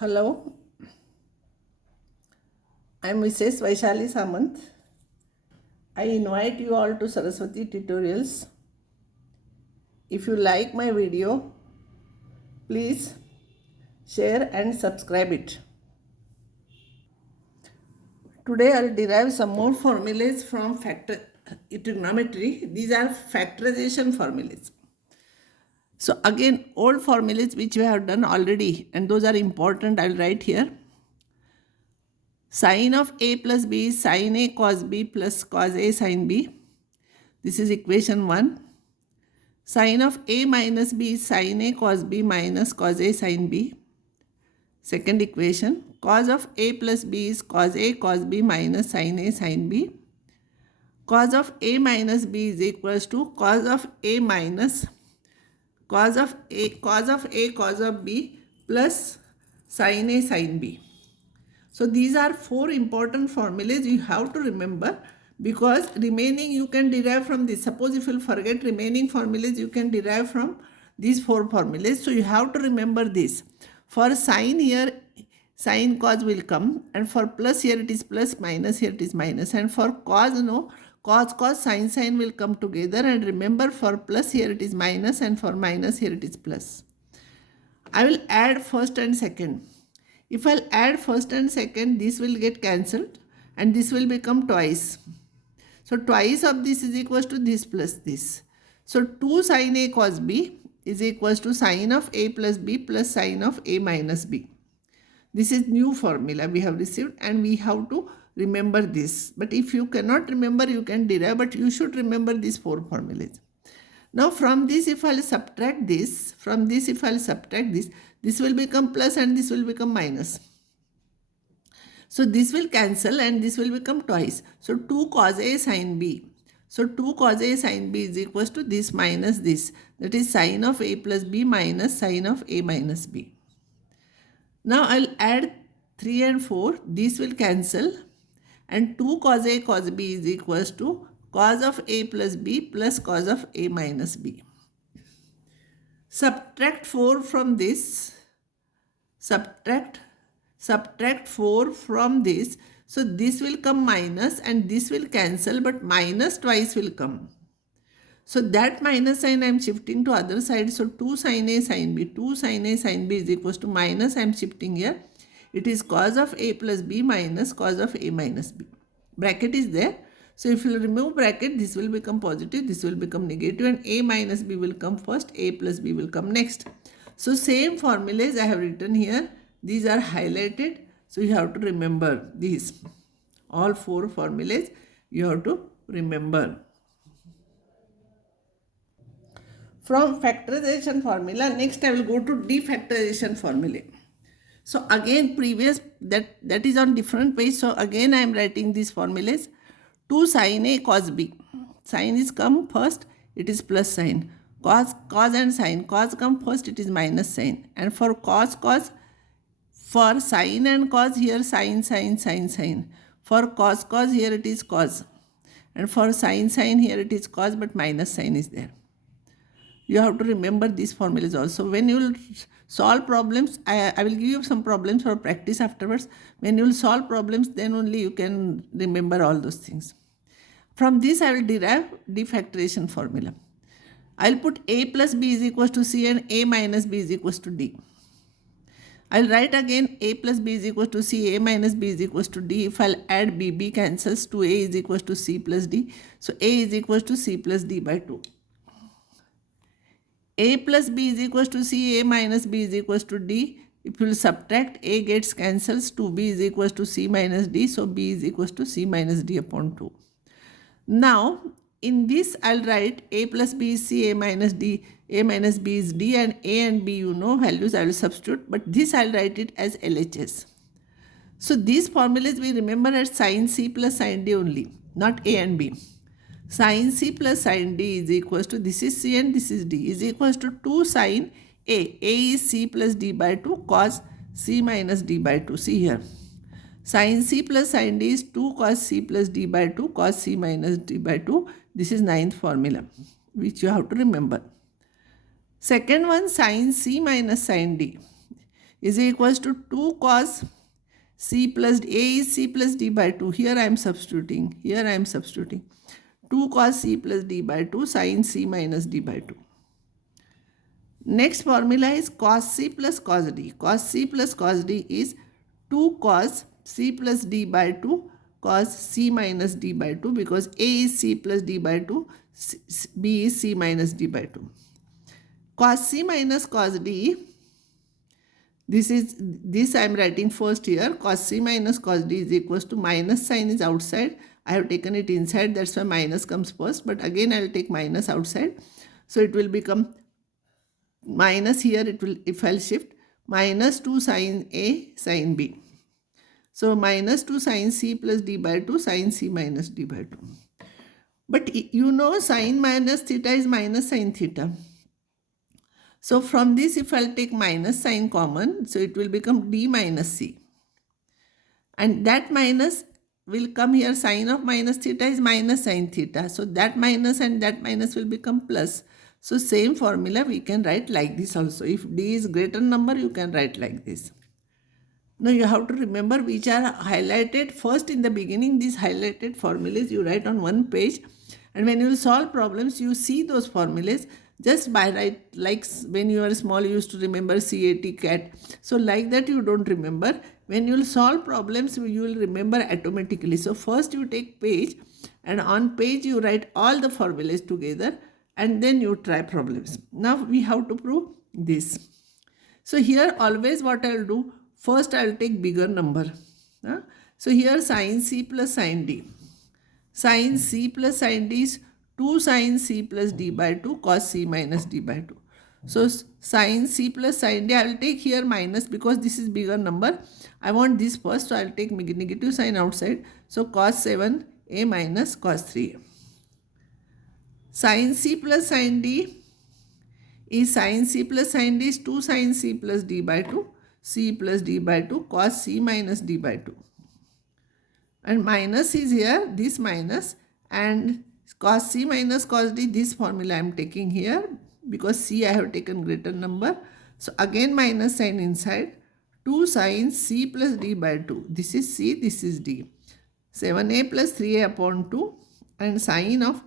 Hello, I am Mrs. Vaishali Samant. I invite you all to Saraswati Tutorials. If you like my video, please share and subscribe it. Today I'll derive some more formulas from trigonometry. These are factorization formulas. So again, old formulas which we have done already, and those are important, I'll write here. Sine of a plus b is sine a cos b plus cos a sin b. This is equation 1. Sine of a minus b is sin a cos b minus cos a sin b. Second equation, cos of a plus b is cos a cos b minus sin a sin b. Cos of a minus b is equals to cos of a minus cos of a cos of b plus sin a sin b. So these are four important formulas you have to remember, because remaining you can derive from this. Suppose if you forget remaining formulas, you can derive from these four formulas. So you have to remember this. For sine here, sine cos will come, and for plus here it is plus, minus here it is minus, and for cos, no, cos sin will come together, and remember for plus here it is minus, and for minus here it is plus. I will add first and second. If I'll add first and second, this will get cancelled and this will become twice. So twice of this is equals to this plus this. So 2 sin a cos b is equals to sine of a plus b plus sine of a minus b. This is new formula we have received, and we have to remember this. But if you cannot remember, you can derive, but you should remember these four formulas. Now from this, if I'll subtract this, from this if I'll subtract this will become plus and this will become minus. So this will cancel and this will become twice. So 2 cos a sin b. So 2 cos a sin b is equals to this minus this. That is sine of a plus b minus sine of a minus b. Now I'll add 3 and 4. This will cancel, and 2 cos a cos b is equals to cos of a plus b plus cos of a minus b. Subtract 4 from this. Subtract 4 from this. So this will come minus and this will cancel, but minus twice will come. So that minus sign I am shifting to other side. So 2 sin a sin b. 2 sin a sin b is equals to minus. I am shifting here. It is cos of a plus b minus cos of a minus b. Bracket is there. So if you remove bracket, this will become positive, this will become negative, and a minus b will come first, a plus b will come next. So same formulas I have written here. These are highlighted. So you have to remember these. All four formulas you have to remember. From factorization formula, next I will go to defactorization formula. So again previous, that is on different page. So again I am writing these formulas. 2 sin a cos b. Sin is come first, it is plus sign. Cos and sin. Cos come first, it is minus sign. And for cos, for sin and cos, here sin. For cos, here it is cos. And for sin, here it is cos, but minus sign is there. You have to remember these formulas also. When you will solve problems, I will give you some problems for practice afterwards. When you will solve problems, then only you can remember all those things. From this, I will derive defactorization formula. I will put a plus b is equals to c and a minus b is equals to d. I will write again a plus b is equals to c, a minus b is equals to d. If I will add b, b cancels, to a is equals to c plus d. So a is equals to c plus d by 2. A plus b is equals to c, a minus b is equals to d. If you will subtract, a gets cancels, 2b is equals to c minus d. So b is equals to c minus d upon 2. Now, in this, I'll write a plus b is c, a minus b is d, and a and b, you know, values I will substitute, but this I'll write it as LHS. So these formulas we remember as sin c plus sin d only, not a and b. Sin c plus sin d is equals to, this is c and this is d, is equals to 2 sin a. A is c plus d by 2 cos c minus d by 2. See here. Sin c plus sin d is 2 cos c plus d by 2 cos c minus d by 2. This is ninth formula, which you have to remember. Second one, sin c minus sin d. is equals to 2 cos c plus a is c plus d by 2. Here I am substituting. 2 cos c plus d by 2 sin c minus d by 2. Next formula is cos c plus cos d. Cos c plus cos d is 2 cos c plus d by 2 cos c minus d by 2, because a is c plus d by 2, b is c minus d by 2. Cos c minus cos d, this I am writing first here. Cos c minus cos d is equals to, minus sign is outside. I have taken it inside, that's why minus comes first. But again I will take minus outside. So it will become minus here, it will, if I'll shift, minus 2 sin A sin B. So minus 2 sin C plus D by 2 sin C minus D by 2. But you know sin minus theta is minus sin theta. So from this, if I'll take minus sign common, so it will become D minus C. And that minus will come here, sin of minus theta is minus sin theta. So that minus and that minus will become plus. So same formula we can write like this also. If D is greater number, you can write like this. Now you have to remember which are highlighted first in the beginning. These highlighted formulas you write on one page, and when you will solve problems, you see those formulas just by write, like when you are small you used to remember CAT, CAT. So like that you don't remember. When you will solve problems, you will remember automatically. So first you take page, and on page you write all the formulas together, and then you try problems. Now we have to prove this. So here always what I will do, first I will take bigger number. So here sin C plus sin D. Sin C plus sin D is 2 sin C plus D by 2 cos C minus D by 2. So sin C plus sin D, I will take here minus because this is bigger number. I want this first, so I will take negative sign outside. So cos 7A minus cos 3A. Sin C plus sin D is, sin C plus sin D is 2 sin C plus D by 2, C plus D by 2 cos C minus D by 2. And minus is here, this minus, and cos C minus cos D, this formula I am taking here because C I have taken greater number. So again minus sign inside, 2 sin C plus D by 2. This is C, this is D. 7A plus 3A upon 2, and sin of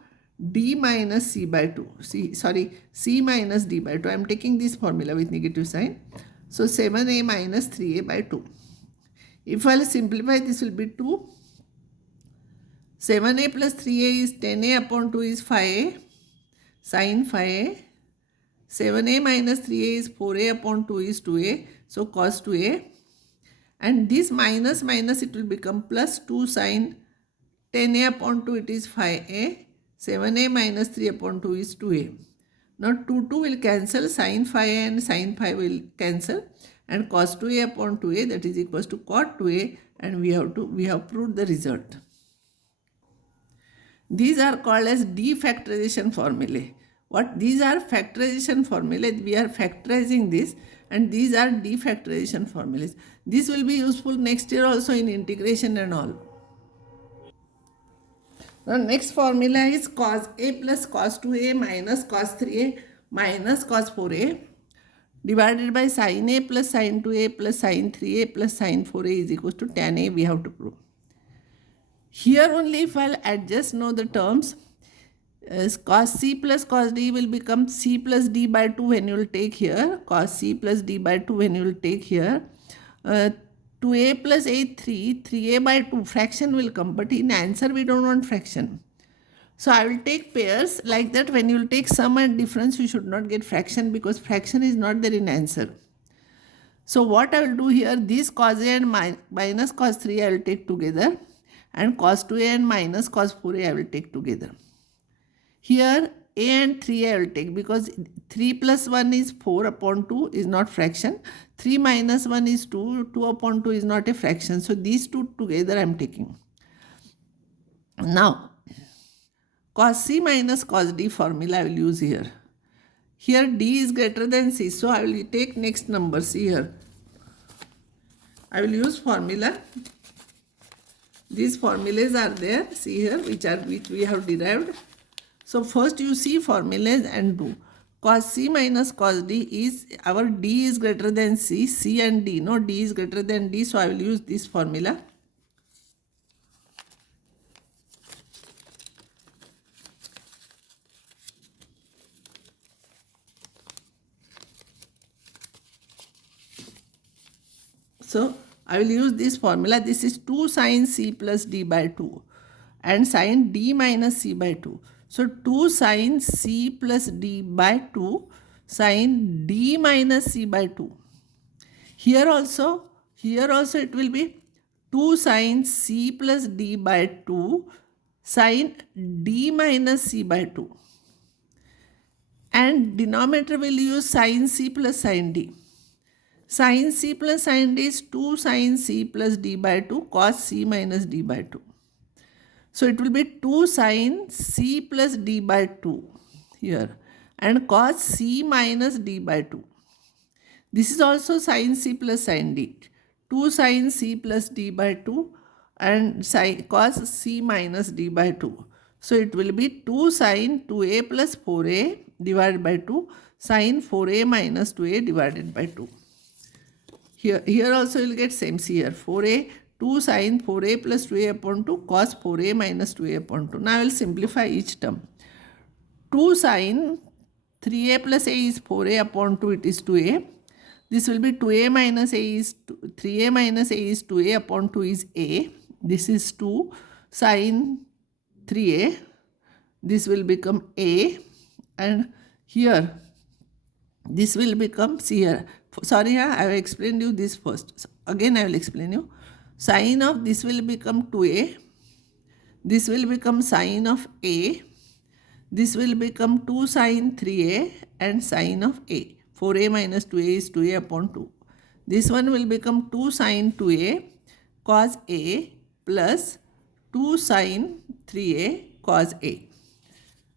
D minus C by 2. C minus D by 2. I am taking this formula with negative sign. So 7A minus 3A by 2. If I will simplify, this will be 2. 7A plus 3A is 10A upon 2 is 5A, sin 5A. 7A minus 3A is 4A upon 2 is 2A, so cos 2A. And this minus minus, it will become plus 2 sin 10A upon 2, it is 5A. 7A minus 3 upon 2 is 2A. Now 2 will cancel, sin 5A and sin 5 will cancel, and cos 2A upon 2A, that is equals to cot 2A, and we have proved the result. These are called as defactorization formulae. What these are factorization formulae, we are factorizing this, and these are defactorization formulas. This will be useful next year also in integration and all. Now next formula is cos A plus cos 2A minus cos 3A minus cos 4A divided by sin A plus sin 2A plus sin 3A plus sin 4A is equals to tan A, we have to prove. Here only if I'll adjust now the terms, cos C plus cos D will become C plus D by 2 when you will take here, cos C plus D by 2 when you will take here, 2A plus A 3, 3A by 2, fraction will come, but in answer we don't want fraction. So I will take pairs like that. When you will take sum and difference, you should not get fraction because fraction is not there in answer. So what I will do here, this cos A and minus cos 3 I will take together, and cos 2A and minus cos 4A I will take together. Here A and 3 I will take because 3 plus 1 is 4 upon 2 is not fraction. 3 minus 1 is 2, 2 upon 2 is not a fraction. So these two together I am taking. Now cos C minus cos D formula I will use here. Here D is greater than C, so I will take next number. See here, I will use formula. These formulas are there, see here, which we have derived. So first you see formulas and do. cos C minus cos D is, our D is greater than C, C and D, no, D is greater than D, so I will use this formula. So I will use this formula. This is 2 sin C plus D by 2 and sin D minus C by 2. So 2 sin C plus D by 2 sin D minus C by 2. Here also it will be 2 sin C plus D by 2 sin D minus C by 2. And denominator will use sin C plus sin D. Sin C plus sin D is 2 sin C plus D by 2 cos C minus D by 2. So it will be 2 sin C plus D by 2 here and cos C minus D by 2. This is also sin C plus sin D. 2 sin C plus D by 2 and cos C minus D by 2. So it will be 2 sin 2a plus 4a divided by 2 sin 4a minus 2a divided by 2. Here also you will get same C here. 4a, 2 sin 4a plus 2a upon 2 cos 4a minus 2a upon 2. Now I will simplify each term. 2 sin 3a plus a is 4a upon 2, it is 2a. This will be 2a minus a is 3a minus a is 2a upon 2 is a. This is 2 sin 3a. This will become a, and here this will become C here. Sorry, I have explained you this first. So again I will explain you. Sin of this will become 2a. This will become sin of a. This will become 2 sin 3a and sin of a. 4a minus 2a is 2a upon 2. This one will become 2 sin 2a cos a plus 2 sin 3a cos a.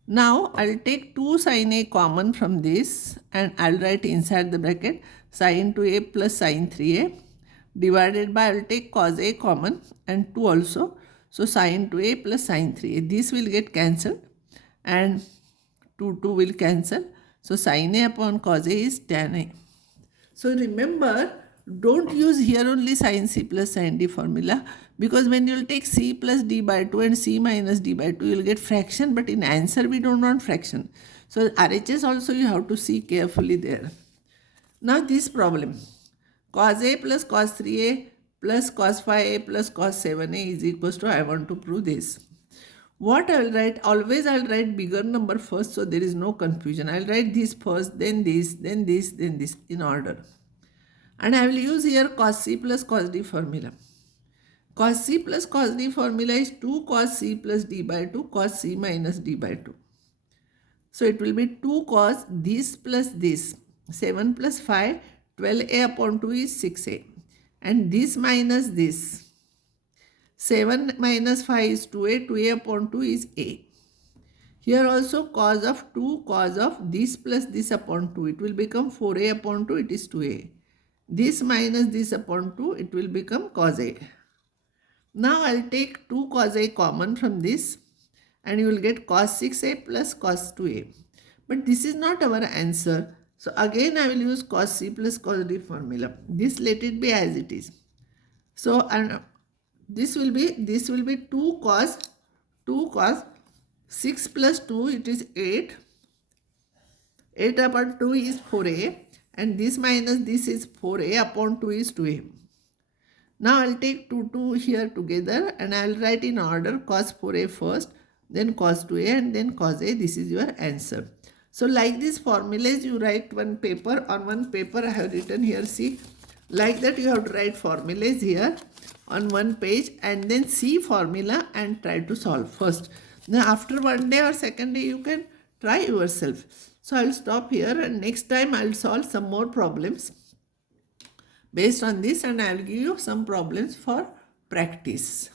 Now I will take 2 sin a common from this and I will write inside the bracket sin 2a plus sin 3a divided by, I will take cos a common and 2 also. So sin 2a plus sin 3a. This will get cancelled and 2 will cancel. So sin a upon cos a is tan a. So remember, don't use here only sin C plus sin D formula, because when you will take C plus D by 2 and C minus D by 2, you will get fraction, but in answer we don't want fraction. So RHS also you have to see carefully there. Now this problem, cos A plus cos 3A plus cos 5A plus cos 7A is equals to, I want to prove this. What I will write, always I will write bigger number first, so there is no confusion. I will write this first, then this, then this, then this in order. And I will use here cos C plus cos D formula. Cos C plus cos D formula is 2 cos C plus D by 2 cos C minus D by 2. So it will be 2 cos this plus this. 7 plus 5, 12a upon 2 is 6a. And this minus this. 7 minus 5 is 2a, 2a upon 2 is a. Here also cos of 2, cos of this plus this upon 2. It will become 4a upon 2, it is 2a. This minus this upon 2, it will become cos a. Now I will take 2 cos a common from this and you will get cos 6a plus cos 2a. But this is not our answer. So again I will use cos C plus cos D formula. This let it be as it is. So and this will be 2 cos 6 plus 2, it is 8. 8 upon 2 is 4a. And this minus this is 4a upon 2 is 2a. Now I will take 2 here together and I will write in order cos 4a first, then cos 2a and then cos a. This is your answer. So like these formulas you write one paper. On one paper I have written here, see. Like that you have to write formulas here on one page and then see formula and try to solve first. Now after one day or second day you can try yourself. So I will stop here and next time I will solve some more problems based on this and I will give you some problems for practice.